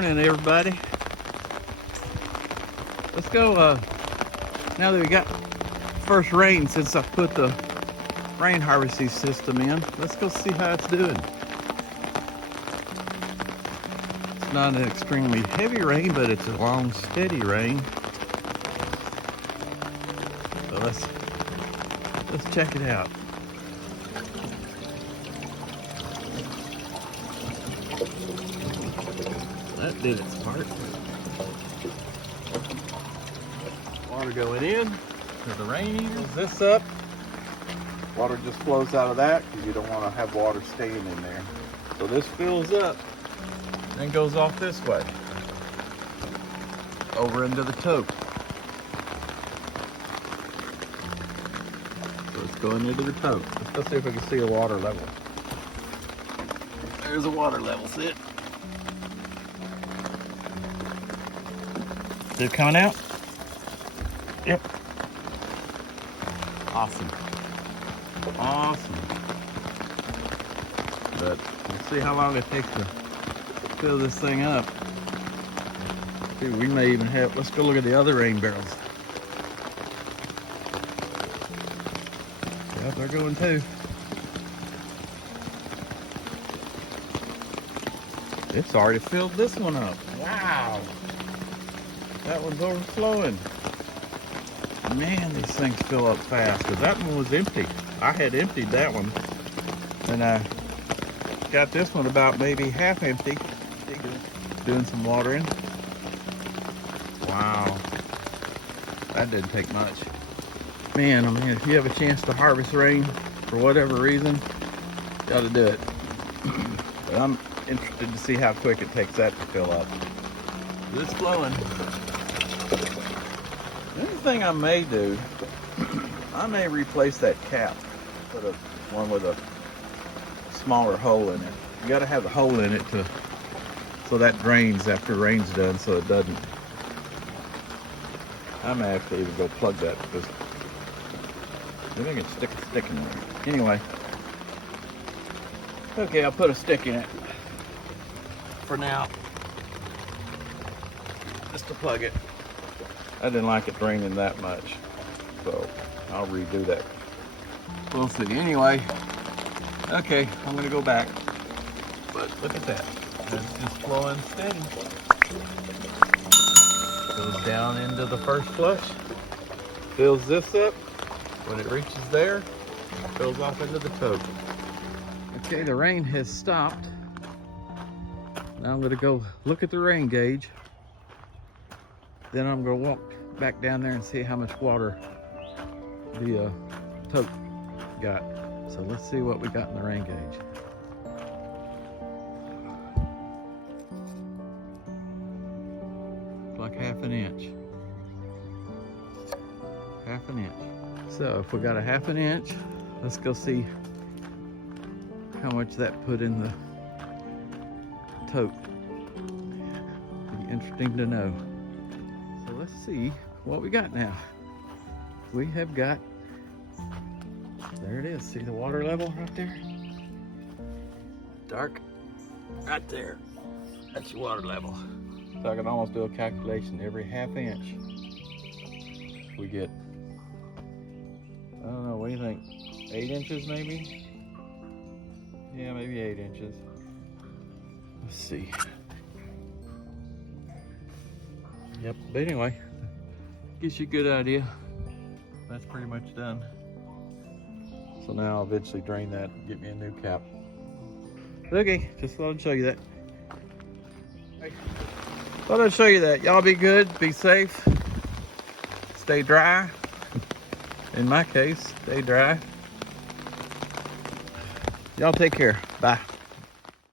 morning, everybody. Let's go, now that we got first rain since I put the rain harvesting system in, let's go see how it's doing. It's not an extremely heavy rain, but it's a long, steady rain. So let's check it out. That did its part. Water going in to the rain eater. This up. Water just flows out of that because you don't want to have water staying in there. So this fills up, then goes off this way, over into the tote. So it's going into the tote. Let's go see if we can see a water level. There's a water level, see it? Is it coming out? Yep. Awesome. Awesome. But we'll see how long it takes to fill this thing up. Dude, we may even have, let's go look at the other rain barrels. Yep, they're going too. It's already filled this one up. Wow. That one's overflowing. Man, these things fill up fast, because that one was empty. I had emptied that one, and I got this one about maybe half empty. Doing some watering. Wow. That didn't take much. Man, I mean, if you have a chance to harvest rain for whatever reason, you got to do it. But I'm interested to see how quick it takes that to fill up. It's flowing. The only thing I may do, I may replace that cap, put one with a smaller hole in it. You got to have a hole in it so that drains after rain's done, so it doesn't. I may have to even go plug that because I think it's stick in there. Anyway, okay, I'll put a stick in it for now, just to plug it. I didn't like it draining that much, so I'll redo that. We'll see. Anyway, okay, I'm gonna go back. But look at that. It's just flowing steady. Goes down into the first flush, fills this up. When it reaches there, fills off into the tote. Okay, the rain has stopped. Now I'm gonna go look at the rain gauge. Then I'm gonna walk back down there and see how much water the tote got. So let's see what we got in the rain gauge. It's like half an inch. Half an inch. So if we got a half an inch, let's go see how much that put in the tote. Be interesting to know. So let's see what we got now. We have got, there it is. See the water level right there? Dark, right there. That's your water level. So I can almost do a calculation. Every half inch we get, I don't know, what do you think? 8 inches maybe? Yeah, maybe 8 inches. Let's see. Yep, but anyway, gives you a good idea. That's pretty much done. So now I'll eventually drain that and get me a new cap. Okay, just thought I'd show you that. Thought I'd show you that. Y'all be good, be safe, stay dry. In my case, stay dry. Y'all take care. Bye.